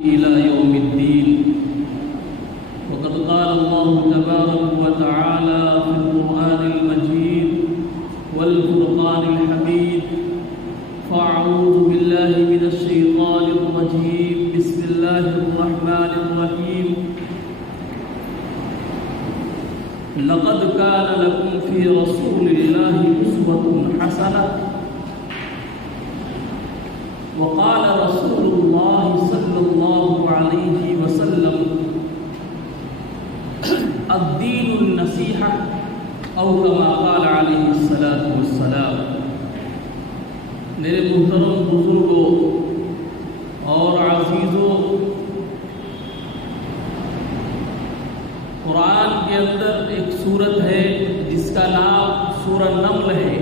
إلى يوم الدين. وقد قال الله تبارك وتعالى في القرآن المجيد والفرقان الحميد: فأعوذ بالله من الشيطان الرجيم. بسم الله الرحمن الرحيم. لقد كان لكم في رسول الله أسوة حسنة. وقال رسول الله صلى الله عليه وسلم: الدين النصيحة، أو كما قال عليه الصلاة والسلام. میرے محترم بزرگوں اور عزیزوں، قرآن کے اندر ایک سورت ہے جس کا نام سورہ نمل ہے،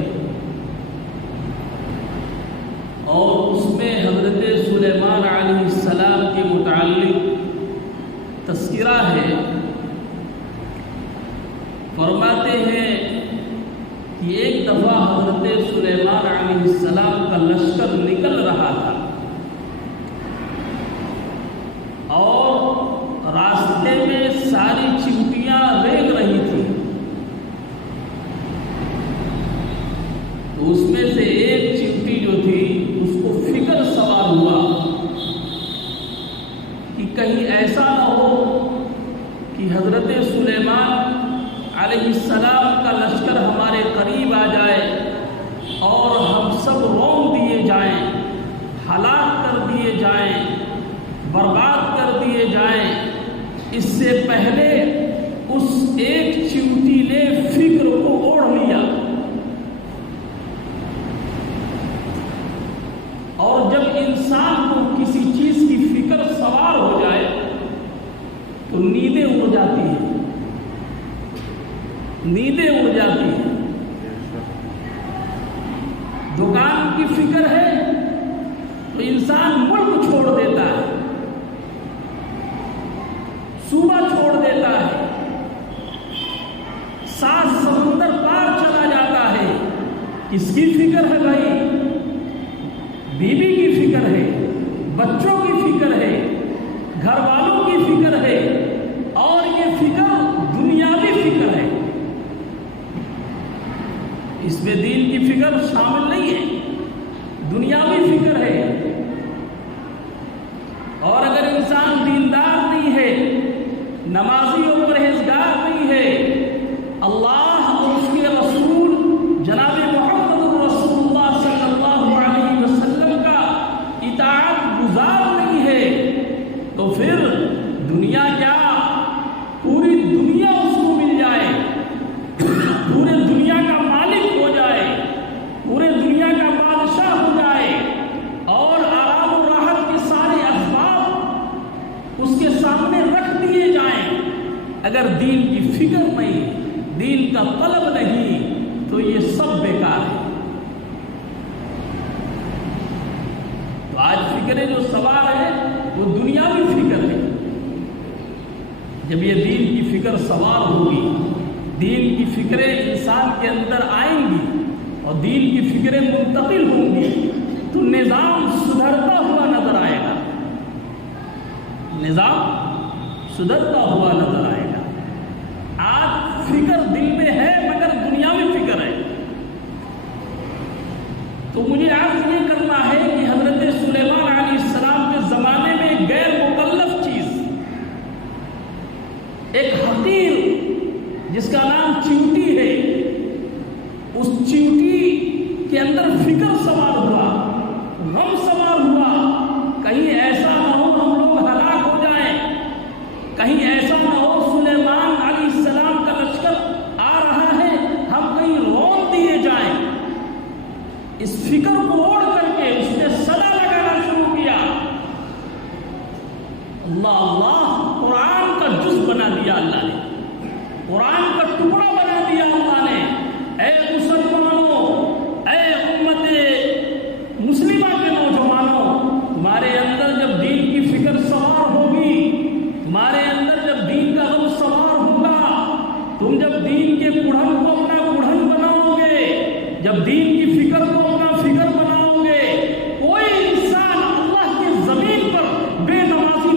اور اس میں حضرت سلیمان علیہ السلام کے متعلق تذکرہ ہے۔ فرماتے ہیں کہ ایک دفعہ حضرت سلیمان علیہ السلام کا لشکر نکل رہا تھا اور راستے میں ساری چیونٹیاں رینگ رہی تھیں، تو اس میں سے ایک چیونٹی جو تھی اس کو فکر سوار ہوا کہ کہیں ایسا نہ ہو کہ حضرت سلیمان علیہ السلام کا لشکر ہمارے قریب آ جائے اور ہم سب رون دیے جائیں، ہلاک کر دیے جائیں، برباد کر دیے جائیں۔ اس سے پہلے اس ایک چیونٹی نے فکر کو اوڑھ لیا، اور جب انسان کو کسی چیز کی فکر سوار ہو جائے تو نیندیں اڑ جاتی ہیں، نیندیں اڑ جاتی ہیں۔ دکان کی فکر ہے تو انسان ملک چھوڑ دیتا ہے، صوبہ چھوڑ دیتا ہے، 7 سمندر پار چلا جاتا ہے۔ کس کی فکر ہے بھائی؟ بیوی کی فکر ہے، بچوں کی فکر ہے، گھر والوں کی فکر ہے، اور یہ فکر دنیاوی فکر ہے، اس میں دین کی فکر شامل نہیں ہے، دنیاوی فکر ہے۔ اور اگر انسان دیندار نہیں ہے، نمازی اور پرہیزگار نہیں ہے، اللہ اور اس کے رسول جناب محمد رسول اللہ صلی اللہ علیہ وسلم کا اطاعت گزار نہیں ہے، تو پھر دنیا کیا، پوری دنیا اس کو مل جائے، پورے دنیا کا مالک ہو جائے، پورے دنیا کا بادشاہ ہو جائے، اور آرام و راحت کے سارے اسباب اس کے سامنے رکھ دیے جائیں، اگر دین کی فکر نہیں، دین کا طلب نہیں، تو یہ سب بیکار ہے۔ تو آج فکریں جو سوار ہے وہ دنیاوی فکر ہے۔ جب یہ دین کی فکر سوار ہوگی، دین کی فکریں انسان کے اندر آئیں گی اور دین کی فکریں منتقل ہوں گی، تو نظام سدھرتا ہوا نظر آئے گا، نظام سدھرتا ہوا نظر آئے گا۔ آج فکر دل میں ہے مگر دنیاوی فکر ہے۔ تو مجھے عرض یہ کرنا ہے کہ حضرت سلیمان علیہ السلام کے زمانے میں غیر مکلف چیز، ایک حقیر جس کا نام چیونٹی ہے، اس چیونٹی کے اندر فکر سوار ہوا، غم سوار ہوا، کہیں ایسا نہ ہو ہم لوگ ہلاک ہو جائیں، کہیں ایسا نہ ہو سلیمان علیہ السلام کا لشکر آ رہا ہے ہم کہیں رون دیے جائیں۔ اس فکر کو اوڑھ کر کے اس نے صدا لگانا شروع کیا، اللہ اللہ، قرآن کا جز بنا دیا اللہ نے، قرآن کا ٹکڑا بنا دیا اللہ نے۔ اے مسلمانوں، اے امت مسلمہ کے نوجوانوں، تمہارے اندر جب دین کی فکر سوار ہوگی، تمہارے اندر جب دین کا غم سوار ہوگا، تم جب دین کے کڑھن کو اپنا کڑھن بناؤ گے، جب دین کی فکر کو اپنا فکر بناؤ گے، کوئی انسان اللہ کی زمین پر بے نمازی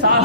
7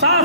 7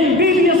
MBBS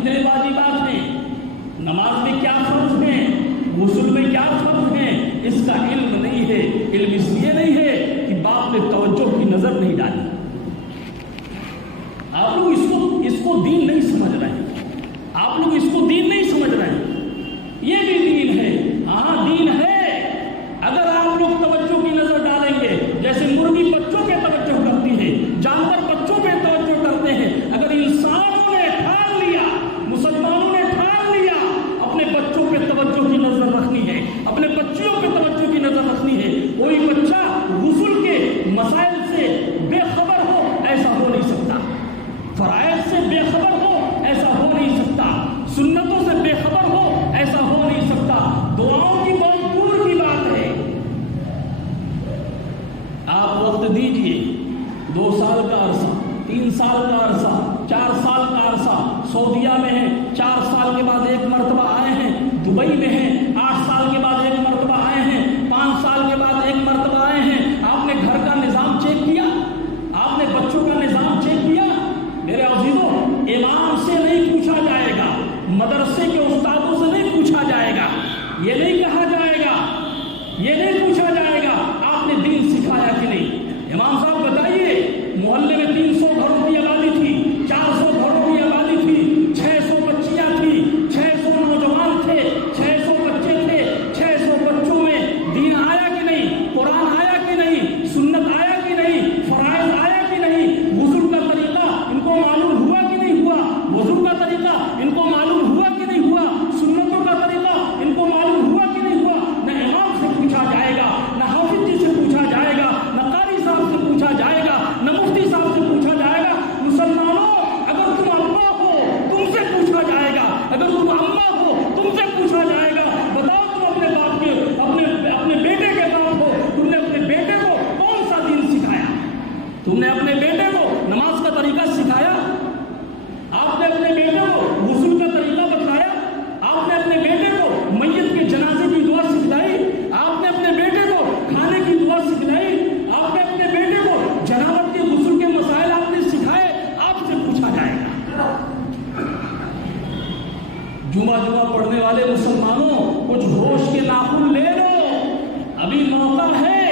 کتنے واجبات ہیں، نماز میں کیا فرض ہیں، غسل میں کیا فرض ہیں، اس کا علم نہیں ہے۔ علم اس لیے نہیں ہے کہ باپ نے توجہ کی نظر نہیں ڈالی۔ آپ لوگ اس کو دین نہیں سمجھ رہے ہیں، آپ لوگ اس کو دین نہیں سمجھ رہے ہیں۔ یہ بھی دین ہے، ہاں دین ہے۔ اگر آپ لوگ توجہ کی نظر ڈالیں گے، جیسے مرغی بچوں پہ توجہ کرتی ہے، جانور بچوں پہ توجہ کرتے ہیں، اگر انسانوں نے ٹھان لیا، مسلمانوں نے ٹھان لیا اپنے بچوں پہ توجہ کی نظر رکھنی ہے، اپنے بچیوں پہ توجہ کی نظر رکھنی ہے، کوئی بچہ غسل کے مسائل سے بے خبر ہو ایسا ہو نہیں سکتا، فرائض سے بے خبر ہو ایسا ہو نہیں سکتا، سنتوں سے بے خبر ہو ایسا ہو نہیں سکتا۔ دعاؤں کی بہت دور کی بات ہے۔ آپ وقت دیجئے، 2 سال کا عرصہ، 3 سال کا عرصہ، 4 سال کا عرصہ سعودیہ میں ہے، 4 سال کے بعد ایک مرتبہ آئے ہیں، دبئی میں ہیں، 8 سال کے بعد ایک مرتبہ آئے ہیں، 5 سال کے بعد ایک مرتبہ آئے ہیں۔ آپ نے گھر کا نظام چیک کیا؟ آپ نے بچوں کا نظام چیک کیا؟ میرے عزیزوں، امام سے نہیں پوچھا جائے گا، مدرسے کے استادوں سے نہیں پوچھا جائے گا، یہ نہیں کہا جائے گا، یہ نہیں پوچھا جائے گا آپ نے دین سکھایا کہ نہیں۔ امام صاحب بتائیے، محلے میں 300 گھروں کی آبادی تھی، 400 گھروں کی آبادی تھی، 600 بچیاں تھیں، 600 نوجوان تھے، 600 بچے تھے، 600 بچوں میں دین آیا کہ نہیں، قرآن آیا کہ نہیں، سنت آیا کہ نہیں، فرائض آیا کہ نہیں، غسل کا طریقہ ان کو معلوم ہوا کہ نہیں ہوا، وضو کا طریقہ ان کو معلوم ہوا کہ نہیں ہوا، سنتوں کا طریقہ ان کو معلوم ہوا کہ نہیں ہوا۔ نہ امام سے پوچھا جائے گا، نہ حافظ جی سے پوچھا جائے گا، نہ قاری صاحب سے پوچھا جائے گا، نہ مفتی صاحب سے پوچھا جائے گا۔ مسلمانوں، اگر تم ابا ہو تم سے پوچھا جائے گا، اگر تم اماں ہو تم سے پوچھا جائے گا۔ بتاؤ تم اپنے باپ کے اپنے بیٹے کے باپ ہو، تم نے اپنے بیٹے کو کون سا دین سکھایا؟ تم نے اپنے بیٹے کو نماز کا طریقہ سکھایا؟ آپ نے اپنے بیٹے کو غسل کا طریقہ بتایا؟ آپ نے اپنے بیٹے کو میت کے جنازے کی دعا سکھلائی؟ آپ نے اپنے بیٹے کو کھانے کی دعا سکھلائی؟ آپ نے اپنے بیٹے کو جنابت کے غسل کے مسائل آپ نے سکھائے؟ آپ سے پوچھا جائے گا۔ جمعہ پڑھنے والے مسلمانوں، کچھ ہوش کے ناخن لے لو، ابھی موقع ہے،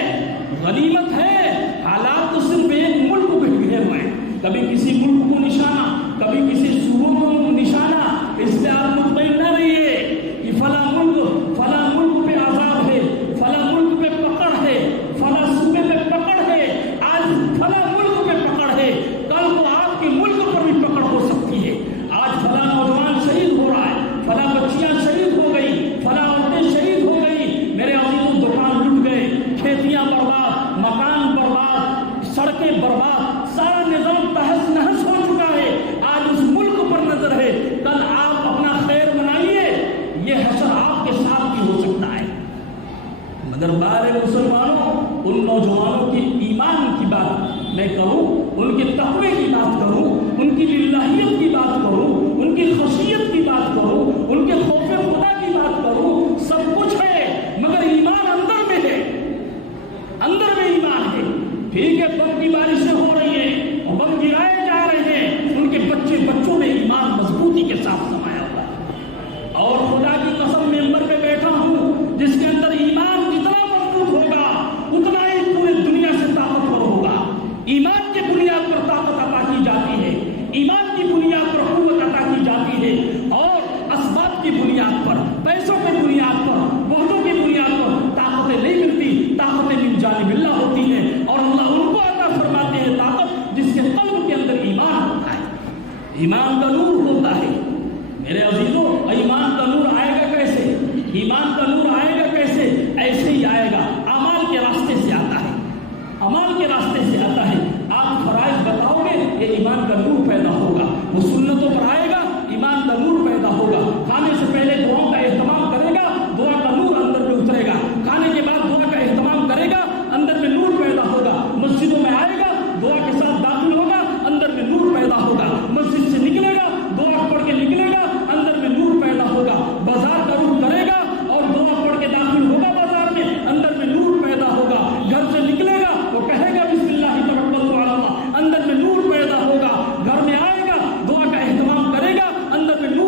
غنیمت ہے۔ حالات تو صرف ایک ملک پہ گھیرے ہوئے ہیں، کبھی کسی ملک کو نشانہ، کبھی کسی صوبوں کو نشانہ۔ اس سے آپ مطمئن نہ رہیے کہ فلاں ملک پہ عذاب ہے، فلاں ملک پہ پکڑ ہے، فلاں صوبے پہ پکڑ ہے، آج فلاں ملک پہ پکڑ ہے، کل کو آپ کے ملک پر بھی پکڑ ہو سکتی ہے۔ آج فلاں نوجوان شہید ہو رہا ہے، فلاں بچیاں شہید ہو گئی، فلاں عورتیں شہید ہو گئی۔ میرے عزیزوں، دکان لٹ گئے، کھیتیاں برباد، مکان برباد، سڑکیں برباد، سارا نظام تہس نہس ہو چکا ہے۔ آج اس ملک پر نظر ہے، کل آپ اپنا خیر بنائیے، یہ حشر آپ کے ساتھ بھی ہو سکتا ہے۔ مگر بارے مسلمانوں، ان نوجوانوں کی ایمان کی بات میں کروں، ان کے تقوی کی بات کروں، ان کی للہیت کی بات کروں، ان کی خشیت کی بات کروں، ان کے خوف خدا کی بات کروں، سب کچھ ہے، مگر ایمان اندر میں ہے، اندر میں ایمان ہے۔ ٹھیک ہے، بم کی بارشیں ہو رہی ہیں اور بم گرائے جا رہے ہیں، ان کے بچوں میں ایمان مضبوطی کے ساتھ سمایا ہوا ہے۔ اور خدا کی قسم، ممبر پہ بیٹھا ہوں، جس کے اندر ایمان جتنا مضبوط ہوگا اتنا ہی پوری دنیا سے طاقتور ہوگا۔ ایمان کی بنیاد پر طاقت عطا کی جاتی ہے، ایمان کی بنیاد پر قوت عطا کی جاتی ہے، اور اسباب کی بنیاد پر، پیسوں کی بنیاد پر، وعدوں کی بنیاد پر طاقتیں نہیں ملتی۔ طاقتیں من جانب اللہ ہوتی ہیں، اور اللہ ان کو عطا فرماتے ہیں طاقت جس کے قلب کے اندر ایمان ہوتا ہے، ایمان کا نور ہوتا ہے۔ میرے عزیزوں، ایمان کا نور آئے گا کیسے؟ ایمان کا نور آئے گا کیسے؟ ایسے ہی آئے گا، اعمال کے راستے سے آتا ہے، اعمال کے راستے سے آتا ہے۔ آپ فرائض بتاؤ گے، یہ ایمان کا نور پیدا ہوگا۔ وہ سنتوں پر آئے گا، ایمان کا نور پیدا ہوگا۔ کھانے سے پہلے دعاؤں کا اہتمام کرے گا، دعا کا نور اندر میں اترے گا۔ کھانے کے بعد دعا کا اہتمام کرے گا، اندر میں نور پیدا ہوگا۔ مسجدوں میں آئے گا، دعا کے ساتھ داخل ہوگا، اندر میں نور پیدا ہوگا۔ مسجد سے نکلے گا، دعا پڑھ کے نکلے گا، اندر میں نور پیدا ہوگا۔ بازار کا رخ کرے گا اور دعا پڑھ کے داخل ہوگا بازار میں، اندر میں نور پیدا ہوگا۔ گھر سے نکلے گا، وہ کہے گا بسم اللہ توکلت علی اللہ، اندر میں نور پیدا ہوگا۔ گھر میں آئے گا، دعا کا اہتمام کرے گا، اندر میں نور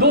2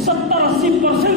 70-80%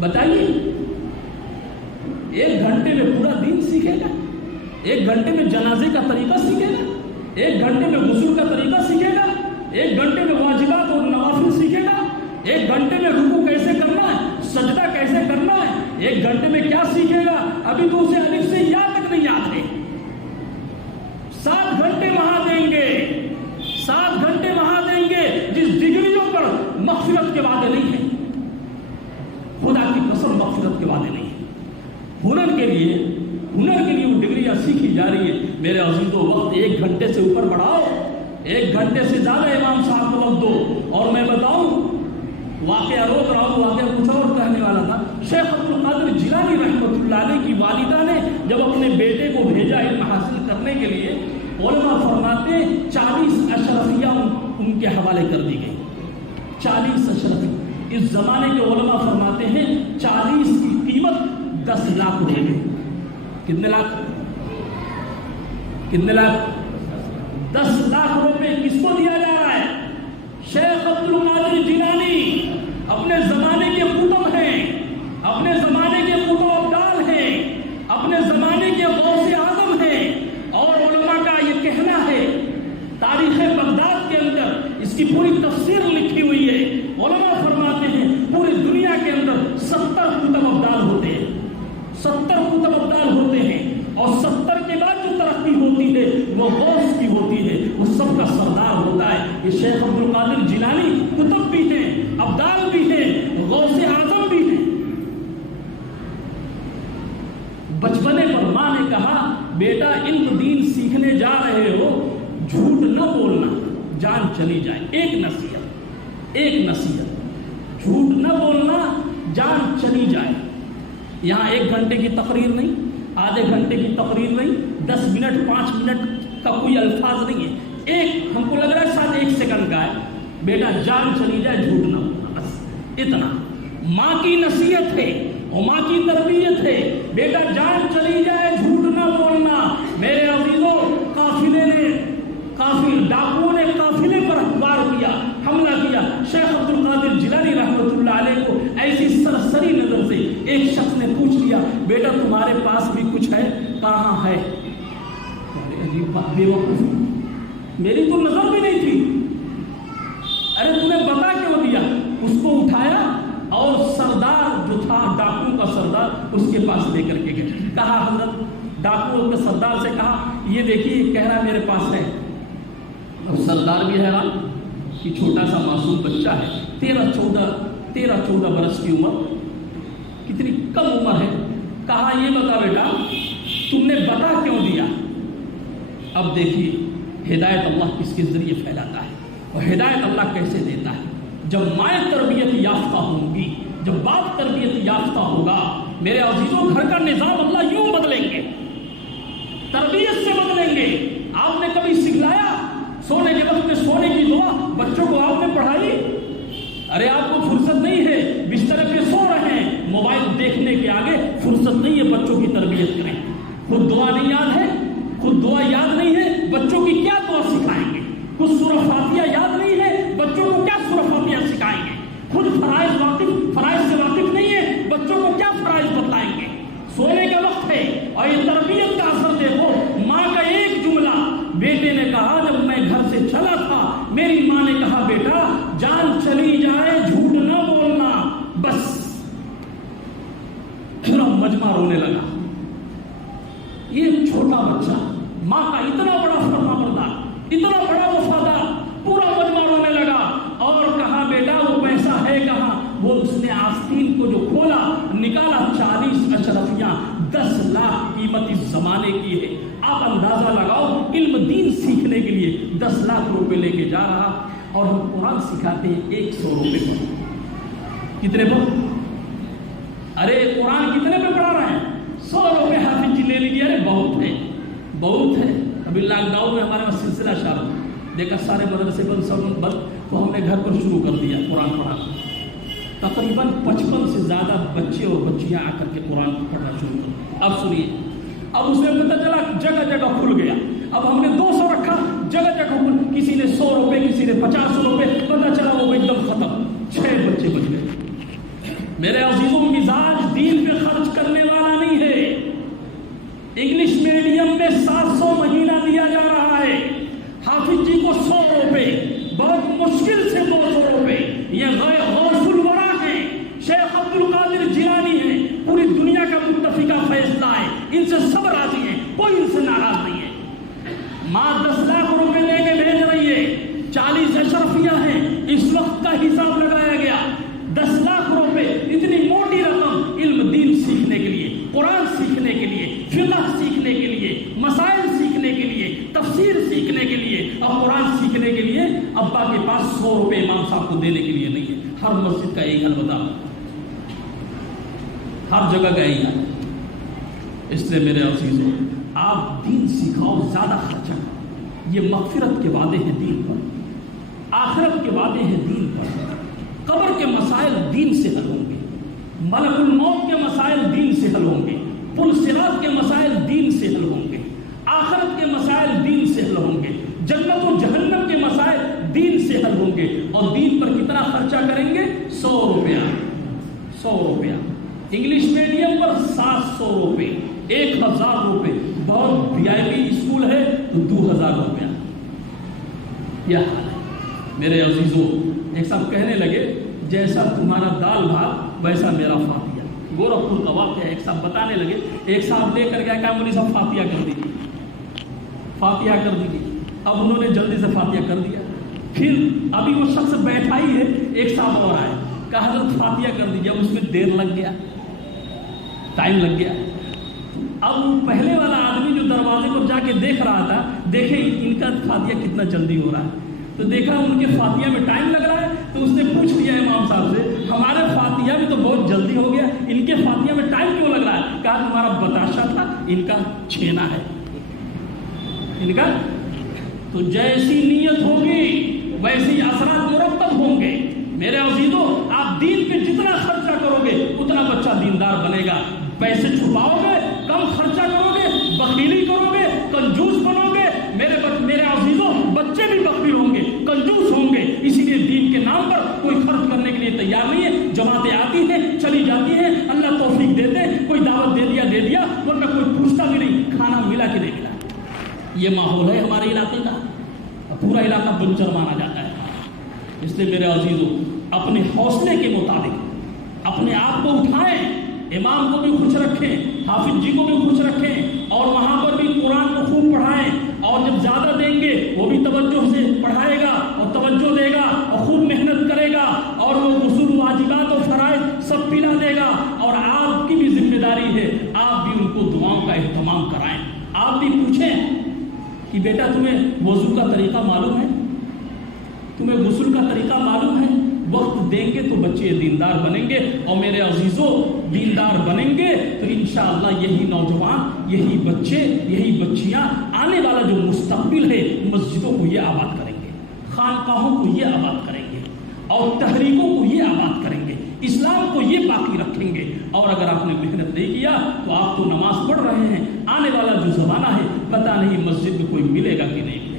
بتائیے 1 گھنٹے میں پورا دین سیکھے گا؟ 1 گھنٹے میں جنازے کا طریقہ سیکھے گا؟ 1 گھنٹے میں غسل کا طریقہ سیکھے گا؟ 1 گھنٹے میں واجبات اور نوافل سیکھے گا؟ 1 گھنٹے میں رکوع کیسے کرنا ہے، سجدہ کیسے کرنا ہے، 1 گھنٹے میں کیا سیکھے گا؟ ابھی تو اسے الف سے یا تک نہیں یاد ہے۔ 7 گھنٹے وہاں دیں گے، 7 گھنٹے وہاں دیں گے جس ڈگریوں پر مغفرت کے وعدے نہیں ہیں، خدا کی قسم مغفرت کے وعدے نہیں ہیں۔ ہنر کے لیے وہ ڈگریاں سیکھی جا رہی ہیں۔ میرے عزیزو وقت 1 گھنٹے سے اوپر بڑھاؤ، 1 گھنٹے سے زیادہ امام صاحب کو وقت دو۔ اور میں بتاؤں واقعہ روک رہا ہوں، واقعہ کچھ اور کہنے والا تھا۔ شیخ عبد القادر جیلانی رحمۃ اللہ علیہ کی والدہ نے جب اپنے بیٹے کو بھیجا علم حاصل کرنے کے لیے، علماء فرماتے ہیں 40 اشرفیہ ان کے حوالے کر دی گئی۔ 40 اشرفیہ، اس زمانے کے علماء فرماتے ہیں 40 کی قیمت 10 لاکھ روپے۔ کتنے لاکھ؟ 10 لاکھ روپے کس کو دیا جا رہا ہے؟ شیخ عبد القادر جیلانی اپنے زمانے کے قطب ہیں، اپنے زمانے کے قطب ابدال ہیں، اپنے زمانے کے غوث اعظم ہیں، اور علماء کا یہ کہنا ہے، تاریخ بغداد کے اندر اس کی پوری تفسیر لکھی ہوئی ہے۔ علماء فرماتے ہیں پوری دنیا کے اندر 70 قطب ابدال ہوتے ہیں، 70 قطب ابدال ہوتے ہیں، اور 70 کے بعد جو ترقی ہوتی ہے وہ غوث کی ہوتی ہے، وہ سب کا سردار ہوتا ہے۔ یہ شیخ عبد القادر جیلانی قطب بھی ہیں، ابدال بھی ہیں، غوث اعظم بھی ہیں۔ بچپنے پر ماں نے کہا بیٹا علم دین سیکھنے جا رہے ہو، جھوٹ نہ بولنا، جان چلی جائے۔ ایک نصیحت، جھوٹ نہ بولنا، جان چلی جائے۔ یہاں 1 گھنٹے کی تقریر نہیں، آدھے گھنٹے کی تقریر نہیں، 10 منٹ 5 منٹ کا کوئی الفاظ نہیں ہے، ہم کو لگ رہا ہے شاید 1 سیکنڈ کا ہے۔ بیٹا جان چلی جائے، جھوٹ نہ بولنا، بس اتنا۔ ماں کی نصیحت ہے اور ماں کی تربیت ہے، بیٹا جان چلی جائے، جھوٹ نہ بولنا۔ میرے عزیزوں، ڈاکوؤں نے قافلے پر وار کیا، حملہ کیا۔ شیخ عبد القادر جیلانی رحمۃ اللہ علیہ کو ایسی سرسری نظر سے ایک شخص نے پوچھ لیا بیٹا تمہارے پاس بھی کچھ ہے؟ کہاں ہے؟ عجیب بات، بے وقوف، میری تو نظر بھی نہیں تھی، ارے تم نے بتا کیوں دیا؟ اس کو اٹھایا اور سردار جو تھا ڈاکو کا سردار اس کے پاس لے کر کے گئے۔ کہا حضرت، ڈاکو کے سردار سے کہا یہ دیکھیے کہہ رہا میرے پاس ہے۔ اب سردار بھی حیران کہ چھوٹا سا معصوم بچہ ہے، 13-14 برس کی عمر، کتنی کم عمر ہے۔ کہا یہ بتا بیٹا تم نے بتا کیوں دیا؟ اب دیکھیے ہدایت اللہ کس کے ذریعے پھیلاتا ہے اور ہدایت اللہ کیسے دیتا ہے۔ جب مائیں تربیت یافتہ ہوں گی، جب باپ تربیت یافتہ ہوگا، میرے عزیزوں گھر کا نظام اللہ یوں بدلیں گے، تربیت سے بدلیں گے۔ آپ نے کبھی سکھلایا سونے کے وقت میں سونے کی دعا بچوں کو آپ نے پڑھائی؟ ارے آپ کو فرصت نہیں ہے، بستر پہ سو رہے ہیں، موبائل دیکھنے کے آگے فرصت نہیں ہے بچوں کی تربیت کریں۔ خود دعا نہیں یاد ہے، خود دعا یاد نہیں ہے، بچوں کی کیا دعا سکھائیں گے؟ خود سورہ فاتحہ یاد نہیں ہے، بچوں کو کیا سورہ فاتحہ سکھائیں گے؟ خود فرائض سے واقف نہیں ہے، بچوں کو کیا فرائض بتلائیں گے؟ سونے کا وقت ہے اور یہ تربیت کا اثر دیکھو۔ ماں کا ایک جملہ، بیٹے نے کہا جب میں گھر سے چلا تھا میری ماں نے کہا بیٹا جان چلی جائے جھوٹ نہ بولنا، بس۔ پورا مجمع رونے لگا۔ یہ چھوٹا بچہ ماں کا اتنا بڑا فرمانبردار، اتنا بڑا وفادار، پورا مجمع رونے لگا اور کہا بیٹا وہ پیسہ ہے کہاں؟ وہ اس نے آستین کو جو کھولا نکالا 40 اشرفیاں، 10 لاکھ قیمت اس زمانے کی ہے۔ آپ اندازہ لگاؤ علم دین سیکھنے کے لیے 10 لاکھ روپے لے کے جا رہا، اور ہم قرآن سکھاتے ہیں 100 روپے پر۔ کتنے پر؟ ارے قرآن کتنے پہ پڑھا رہے ہیں؟ 100 روپے حافظ جی لے لیجیے۔ ارے بہت ہے، بہت ہے۔ ابھی لاک ڈاؤن میں ہمارے پاس سلسلہ شروع دیکھا، سارے مدرسے بند، سب بند، تو ہم نے گھر پر شروع کر دیا قرآن پڑھانا۔ تقریباً 55 سے زیادہ بچے اور بچیاں آ کر کے قرآن پڑھنا شروع کر۔ اب سنیے، اب اس میں پتہ چلا جگہ جگہ کھل گیا۔ اب ہم نے 200 رکھا، جگہ جگہ کھل، کسی نے 100 روپے، کسی نے 50 روپے، پتہ چلا وہ ایک دم ختم، 6 بچے بچ گئے۔ میرے عزیزوں مزاج دین پہ خرچ کرنے والا نہیں ہے. انگلش میڈیم میں 700 مہینہ دیا جا رہا ہے. حافظ جی کو 100 روپے, بہت مشکل سے 200 روپے. یہ غوث الورا ہیں, شیخ عبد القادر جیلانی ہیں, پوری دنیا کا متفقہ فیصلہ ہے, ان سے سب راضی ہیں, کوئی ان سے ناراض نہیں ہے. ماں 10 لاکھ روپے لے کے بھیج رہی ہے, 40 اشرفیہ ہیں, اس وقت کا حساب لگایا گیا 10 لاکھ روپے. اتنی موٹی رقم علم دین سیکھنے کے لیے, قرآن سیکھنے کے لیے, فقہ سیکھنے کے لیے, مسائل سیکھنے کے لیے, تفسیر سیکھنے کے لیے اور قرآن سیکھنے کے لیے. ابا کے پاس 100 روپے امام صاحب کو دینے کے لیے نہیں ہے. ہر مسجد کا ایک حل بتا, ہر جگہ کا ایک حل. اس لیے میرے عزیزوں آپ دین سکھاؤ, زیادہ خرچہ کرو. یہ مغفرت کے وعدے ہیں دین پر, آخرت کے وعدے ہیں دین پر. قبر کے مسائل دین سے حل ہوں گے, ملک الموت کے مسائل دین سے حل ہوں گے, پل صراط کے مسائل دین سے حل ہوں گے, آخرت کے مسائل دین سے حل ہوں گے, جنت و جہنم کے مسائل دین سے حل ہوں گے. اور دین پر کتنا خرچہ کریں گے؟ 100 روپیہ. 100 روپیہ. انگلش میڈیم پر 700 روپے, 1000 روپے. بہت VIP اسکول ہے تو 2000 روپیہ. یہ حال ہے میرے عزیزوں. ایک صاحب کہنے لگے جیسا تمہارا دال بھات ویسا میرا فاتحہ. گورکھپور کا واقعہ. ایک صاحب بتانے لگے, ایک صاحب لے کر گیا, کہا مولوی صاحب فاتحہ کر دیجیے, فاتحہ کر دیجیے. اب انہوں نے جلدی سے فاتحہ کر دیا. پھر ابھی وہ شخص بیٹھا ہی ہے, ایک صاحب اور آئے, کہا حضرت فاتحہ کر دیجیے. اب اس میں دیر لگ گیا, ٹائم لگ گیا. اب پہلے والا آدمی جو دروازے پر جا کے دیکھ رہا تھا, دیکھیں ان کا فاتحہ کتنا جلدی ہو رہا ہے, تو دیکھا ان کے فاتحہ میں ٹائم لگ رہا ہے, تو اس نے پوچھ لیا امام صاحب سے, ہمارے فاتحہ میں تو بہت جلدی ہو گیا, ان کے فاتحہ میں ٹائم کیوں لگ رہا ہے؟ کہا تمہارا بتاشا تھا, ان کا چھینا ہے. ان کا تو جیسی نیت ہوگی ویسی اثرات مرتب ہوں گے. میرے عزیزوں آپ دین پہ جتنا خرچہ کرو گے اتنا بچہ دیندار بنے گا. پیسے چھپاؤ گے, کم خرچہ کرو گے, بخیلی کرو گے, کنجوس بنو گے, میرے عزیزوں بچے بھی بخیل ہوں گے, کنجوس ہوں گے. اسی لیے دین کے نام پر کوئی خرچ کرنے کے لیے تیار نہیں ہے. جماعتیں آتی ہیں چلی جاتی ہیں, اللہ توفیق دیتے ہیں, کوئی دعوت دے دیا, ورنہ کوئی پوچھتا بھی نہیں کھانا ملا کہ نہیں ملا. یہ ماحول ہے ہمارے علاقے کا, پورا علاقہ بنچر مانا جاتا ہے. اس لیے میرے عزیزوں اپنے حوصلے کے مطابق اپنے آپ کو اٹھائیں, امام کو بھی خوش رکھیں, حافظ جی کو بھی خوش رکھیں, اور وہاں پر بھی قرآن کو خوب پڑھائیں. اور جب زیادہ دیں گے وہ بھی توجہ سے پڑھائے گا اور توجہ دے گا اور خوب محنت کرے گا, اور وہ غسل واجبات اور فرائض سب پلا دے گا. اور آپ کی بھی ذمہ داری ہے, آپ بھی ان کو دعاؤں کا اہتمام کرائیں. آپ بھی پوچھیں کہ بیٹا تمہیں وضو کا طریقہ معلوم ہے, تمہیں غسل کا طریقہ معلوم ہے. وقت دیں گے تو بچے دیندار بنیں گے. اور میرے عزیزوں دیندار بنیں گے تو انشاءاللہ یہی نوجوان, یہی بچے, یہی بچیاں, آنے والا جو مستقبل ہے مسجدوں کو یہ آباد کریں گے, خانقاہوں کو یہ آباد کریں گے, اور تحریکوں کو یہ آباد کریں گے, اسلام کو یہ باقی رکھیں گے. اور اگر آپ نے محنت نہیں کیا تو آپ تو نماز پڑھ رہے ہیں, آنے والا جو زمانہ ہے پتہ نہیں مسجد میں کوئی ملے گا کہ نہیں ملے گا.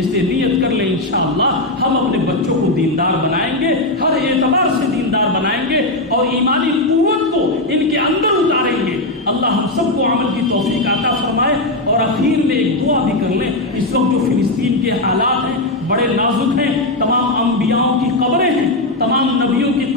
اس لیے نیت کر لیں انشاءاللہ ہم اپنے بچوں کو دیندار بنائیں گے, ہر اعتبار سے دیندار بنائیں گے, اور ایمانی قوت کو ان کے اندر اتاریں گے. اللہ ہم سب کو عمل کی توفیق عطا فرمائے. اور اخیر میں ایک دعا بھی کر لیں. اس وقت جو فلسطین کے حالات ہیں بڑے نازک ہیں, تمام انبیاؤں کی قبریں ہیں, تمام نبیوں کی